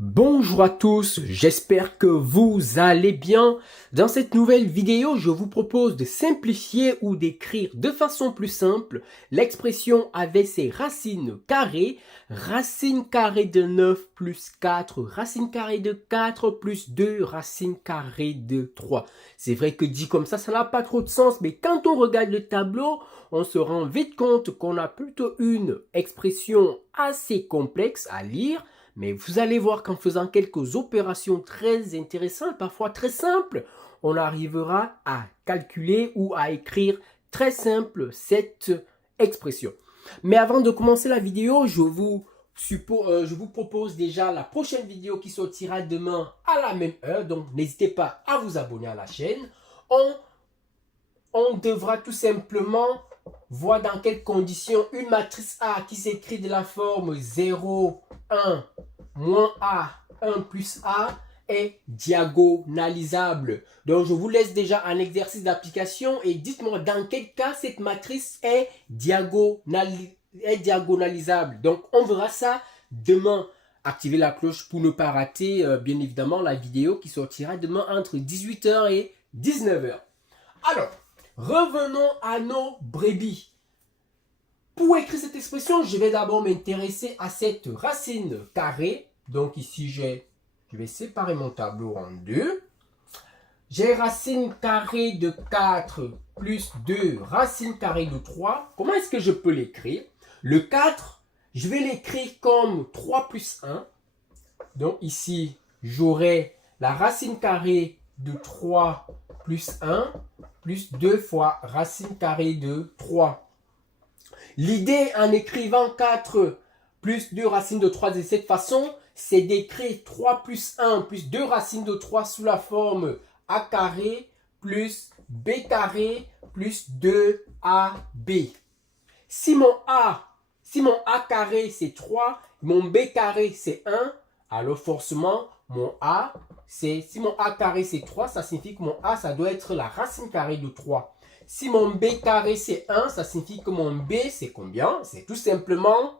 Bonjour à tous, j'espère que vous allez bien. Dans cette nouvelle vidéo, je vous propose de simplifier ou d'écrire de façon plus simple l'expression avec ses racines carrées. Racine carrée de 9 plus 4, racine carrée de 4 plus 2, racine carrée de 3. C'est vrai que dit comme ça n'a pas trop de sens, mais quand on regarde le tableau, on se rend vite compte qu'on a plutôt une expression assez complexe à lire. Mais vous allez voir qu'en faisant quelques opérations très intéressantes, parfois très simples, on arrivera à calculer ou à écrire très simple cette expression. Mais avant de commencer la vidéo, je vous propose déjà la prochaine vidéo qui sortira demain à la même heure. Donc n'hésitez pas à vous abonner à la chaîne. On devra tout simplement voir dans quelles conditions une matrice A qui s'écrit de la forme 0, 1, moins A, 1 plus A est diagonalisable. Donc, je vous laisse déjà un exercice d'application et dites-moi dans quel cas cette matrice est diagonalisable. Donc, on verra ça demain. Activez la cloche pour ne pas rater, bien évidemment, la vidéo qui sortira demain entre 18h et 19h. Alors, revenons à nos brebis. Pour écrire cette expression, je vais d'abord m'intéresser à cette racine carrée. Donc ici, je vais séparer mon tableau en deux. J'ai racine carrée de 4 plus 2, racine carrée de 3. Comment est-ce que je peux l'écrire? Le 4, je vais l'écrire comme 3 plus 1. Donc ici, j'aurai la racine carrée de 3 plus 1 plus 2 fois racine carrée de 3. L'idée en écrivant 4 plus 2 racines de 3 de cette façon, c'est d'écrire 3 plus 1 plus 2 racines de 3 sous la forme a carré plus b carré plus 2ab. Si mon a carré c'est 3, mon b carré c'est 1, alors forcément si mon a carré c'est 3, ça signifie que mon a ça doit être la racine carrée de 3. Si mon b carré c'est 1, ça signifie que mon b c'est combien? C'est tout simplement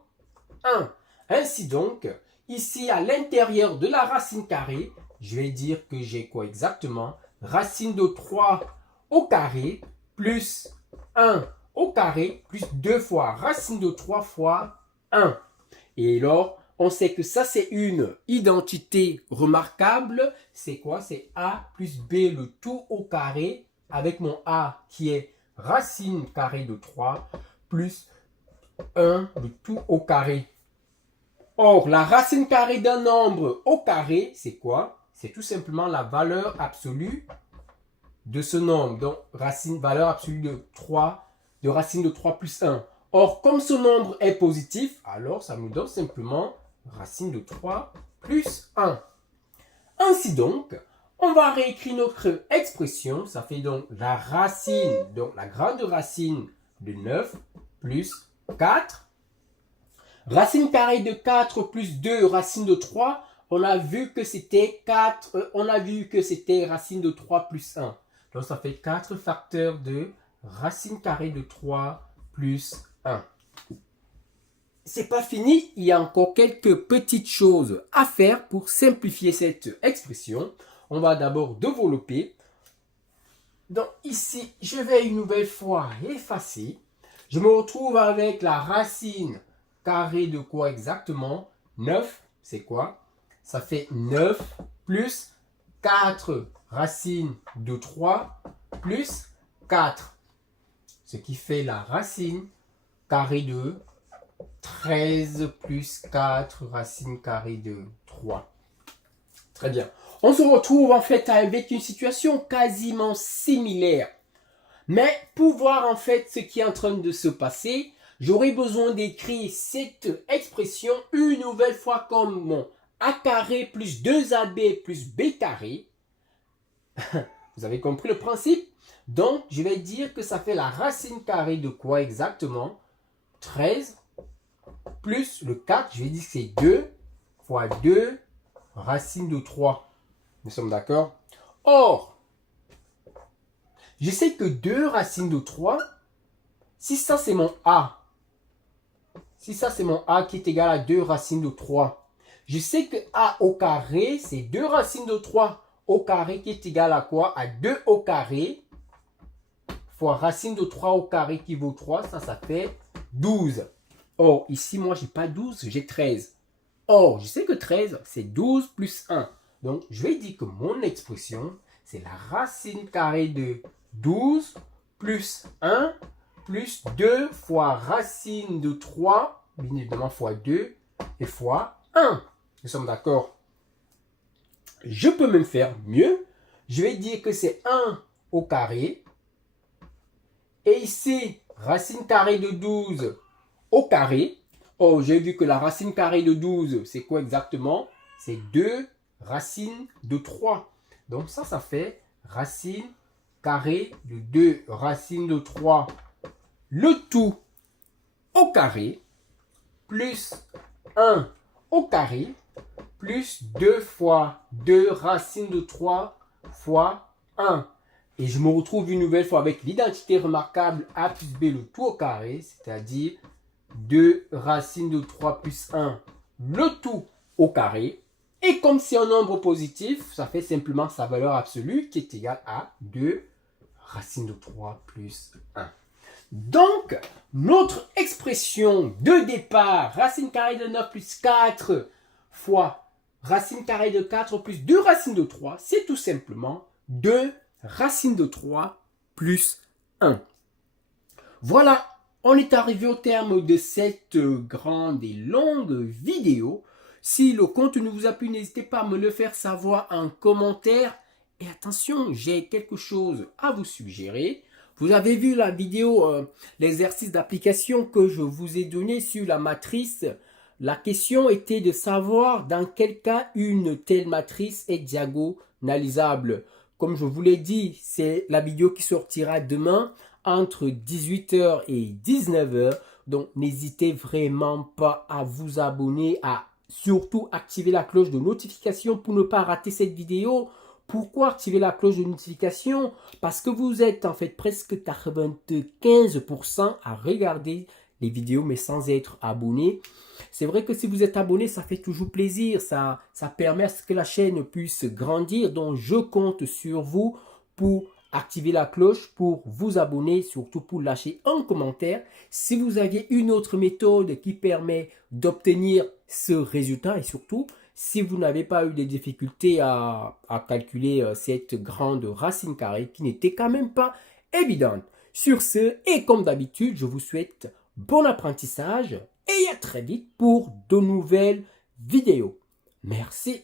1. Ainsi donc, ici à l'intérieur de la racine carrée, je vais dire que j'ai quoi exactement? Racine de 3 au carré plus 1 au carré plus 2 fois racine de 3 fois 1. Et alors, on sait que ça c'est une identité remarquable. C'est quoi? C'est a plus b le tout au carré avec mon a qui est racine carrée de 3 plus 1 le tout au carré. Or, la racine carrée d'un nombre au carré, c'est quoi? C'est tout simplement la valeur absolue de ce nombre. Donc, valeur absolue de 3, de racine de 3 plus 1. Or, comme ce nombre est positif, alors ça nous donne simplement racine de 3 plus 1. Ainsi donc, on va réécrire notre expression. Ça fait donc la racine, donc la grande racine de 9 plus 4. Racine carrée de 4 plus 2, racine de 3. On a vu que c'était racine de 3 plus 1. Donc ça fait 4 facteurs de racine carrée de 3 plus 1. C'est pas fini, il y a encore quelques petites choses à faire pour simplifier cette expression. On va d'abord développer. Donc ici, je vais une nouvelle fois effacer. Je me retrouve avec la racine carrée de quoi exactement? 9, c'est quoi? Ça fait 9 plus 4 racine de 3 plus 4. Ce qui fait la racine carrée de 13 plus 4 racine carrée de 3. Très bien. On se retrouve en fait avec une situation quasiment similaire. Mais pour voir en fait ce qui est en train de se passer, j'aurai besoin d'écrire cette expression une nouvelle fois comme mon a carré plus 2ab plus b carré. Vous avez compris le principe? Donc, je vais dire que ça fait la racine carrée de quoi exactement? 13 plus le 4, je vais dire que c'est 2 fois 2 racine de 3. Nous sommes d'accord? Or, je sais que 2 racines de 3, si ça c'est mon a, qui est égal à 2 racines de 3, Je sais que a au carré, c'est 2 racines de 3 au carré qui est égal à quoi? À 2 au carré fois racine de 3 au carré qui vaut 3. Ça fait 12. Or, ici, moi, j'ai pas 12, j'ai 13. Or, je sais que 13, c'est 12 plus 1. Donc, je vais dire que mon expression, c'est la racine carrée de 12 plus 1 plus 2 fois racine de 3, bien évidemment fois 2 et fois 1. Nous sommes d'accord? Je peux même faire mieux. Je vais dire que c'est 1 au carré. Et ici, racine carrée de 12 au carré. Oh, j'ai vu que la racine carrée de 12, c'est quoi exactement? C'est 2 racines de 3. Donc ça fait racine carrée de 2 racines de 3. Le tout au carré plus 1 au carré plus 2 fois 2 racines de 3 fois 1. Et je me retrouve une nouvelle fois avec l'identité remarquable a plus b le tout au carré, c'est-à-dire 2 racines de 3 plus 1, le tout au carré. Et comme c'est un nombre positif, ça fait simplement sa valeur absolue qui est égale à 2 racines de 3 plus 1. Donc, notre expression de départ, racine carrée de 9 plus 4 fois racine carrée de 4 plus 2 racines de 3, c'est tout simplement 2 racines de 3 plus 1. Voilà, on est arrivé au terme de cette grande et longue vidéo. Si le contenu vous a plu, n'hésitez pas à me le faire savoir en commentaire. Et attention, j'ai quelque chose à vous suggérer. Vous avez vu la vidéo, l'exercice d'application que je vous ai donné sur la matrice. La question était de savoir dans quel cas une telle matrice est diagonalisable. Comme je vous l'ai dit, c'est la vidéo qui sortira demain entre 18h et 19h. Donc, n'hésitez vraiment pas à vous abonner, à surtout activer la cloche de notification pour ne pas rater cette vidéo. Pourquoi activer la cloche de notification? Parce que vous êtes en fait presque 95% à regarder les vidéos mais sans être abonné. C'est vrai que si vous êtes abonné, ça fait toujours plaisir. Ça permet à ce que la chaîne puisse grandir. Donc, je compte sur vous pour activer la cloche, pour vous abonner, surtout pour lâcher un commentaire. Si vous aviez une autre méthode qui permet d'obtenir ce résultat et surtout, si vous n'avez pas eu des difficultés à calculer cette grande racine carrée qui n'était quand même pas évidente. Sur ce, et comme d'habitude, je vous souhaite bon apprentissage et à très vite pour de nouvelles vidéos. Merci.